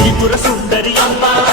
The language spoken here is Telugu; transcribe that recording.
త్రిపుర సుందరి అమ్మా